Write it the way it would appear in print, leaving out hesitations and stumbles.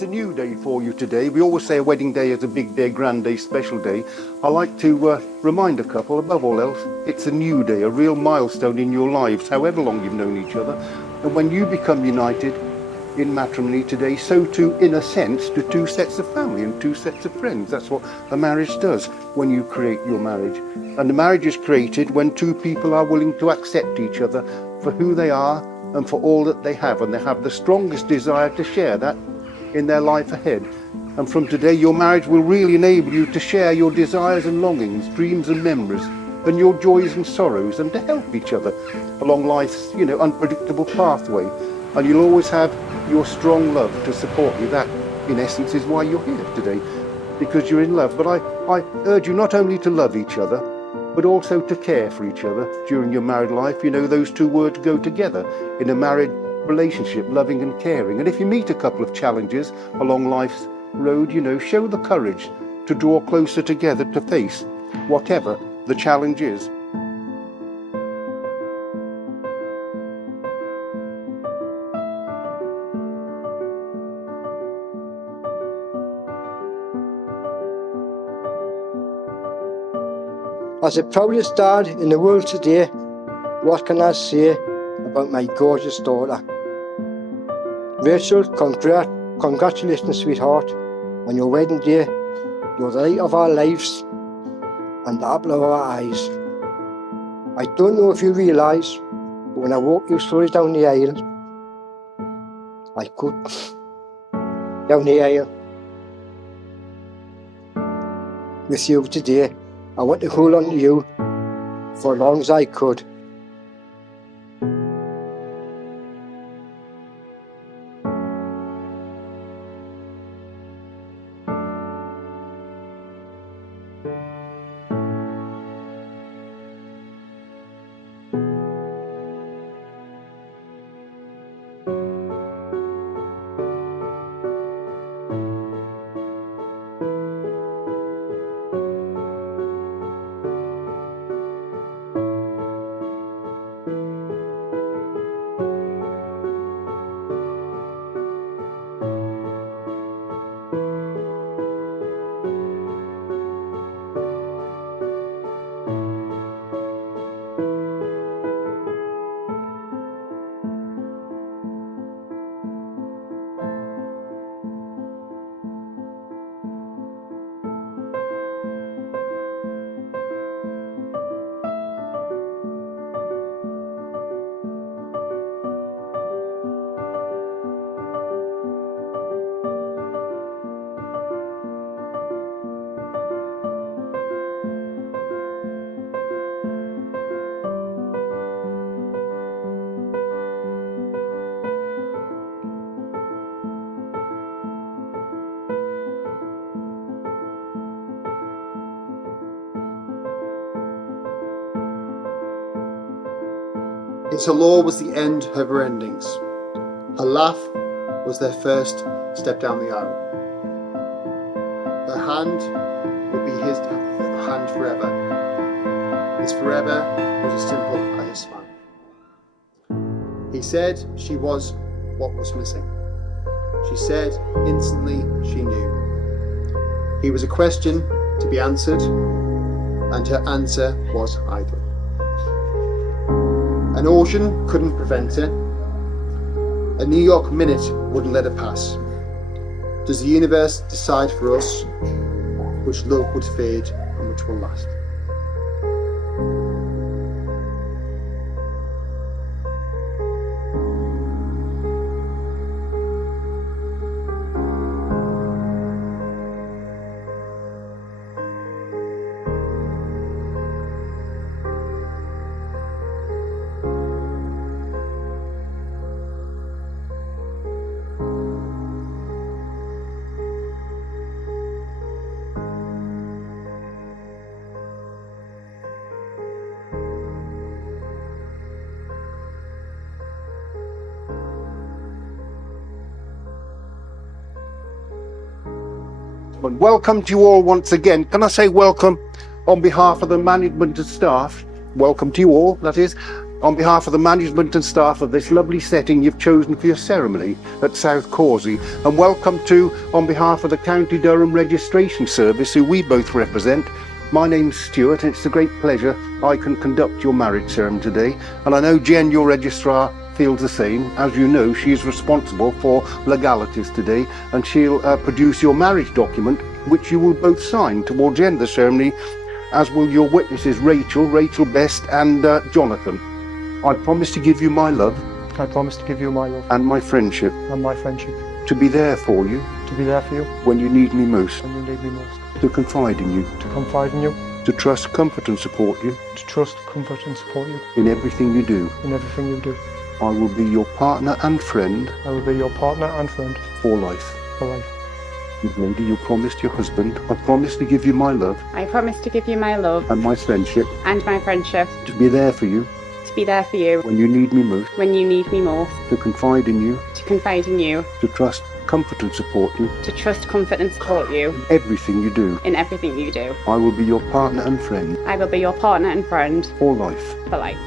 it's a new day for you today. We always say a wedding day is a big day, grand day, special day. I like to remind a couple, above all else, it's a new day, a real milestone in your lives, however long you've known each other. And when you become united in matrimony today, so too, in a sense, do two sets of family and two sets of friends. That's what a marriage does when you create your marriage. And the marriage is created when two people are willing to accept each other for who they are and for all that they have, and they have the strongest desire to share that in their life ahead. And from today, your marriage will really enable you to share your desires and longings, dreams and memories, and your joys and sorrows, and to help each other along life's, unpredictable pathway. And you'll always have your strong love to support you. That, in essence, is why you're here today, because you're in love. But I urge you not only to love each other, but also to care for each other during your married life. Those two words go together in a married relationship, loving and caring. And if you meet a couple of challenges along life's road, show the courage to draw closer together to face whatever the challenge is. As the proudest dad in the world today, what can I say about my gorgeous daughter? Rachel, congratulations, sweetheart, on your wedding day. You're the light of our lives and the apple of our eyes. I don't know if you realise, but when I walk you slowly down the aisle, with you today, I want to hold on to you for as long as I could. Its allure was the end of her endings. Her laugh was their first step down the aisle. Her hand would be his hand forever. His forever was as simple as a smile. He said she was what was missing. She said instantly she knew. He was a question to be answered, and her answer was either. An ocean couldn't prevent it. A New York minute wouldn't let it pass. Does the universe decide for us which love would fade and which will last? Welcome to you all once again. Can I say welcome on behalf of the management and staff? Welcome to you all, that is. On behalf of the management and staff of this lovely setting you've chosen for your ceremony at South Causey, and welcome to, on behalf of the County Durham Registration Service, who we both represent, my name's Stuart, and it's a great pleasure I can conduct your marriage ceremony today. And I know Jen, your registrar, feels the same. As you know, she is responsible for legalities today, and she'll produce your marriage document, which you will both sign towards the end of the ceremony, as will your witnesses Rachel Best, and Jonathan. I promise to give you my love. I promise to give you my love. And my friendship. And my friendship. To be there for you. To be there for you. When you need me most. When you need me most. To confide in you. To confide in you. To trust, comfort and support you. To trust, comfort and support you. In everything you do. In everything you do. I will be your partner and friend. I will be your partner and friend. For life. For life. Lady, you promised your husband. I promise to give you my love. I promise to give you my love. And my friendship. And my friendship. To be there for you. To be there for you. When you need me most. When you need me most. To confide in you. To confide in you. To trust, comfort and support you. To trust, comfort and support you. In everything you do. In everything you do. I will be your partner and friend. I will be your partner and friend. For life. For life.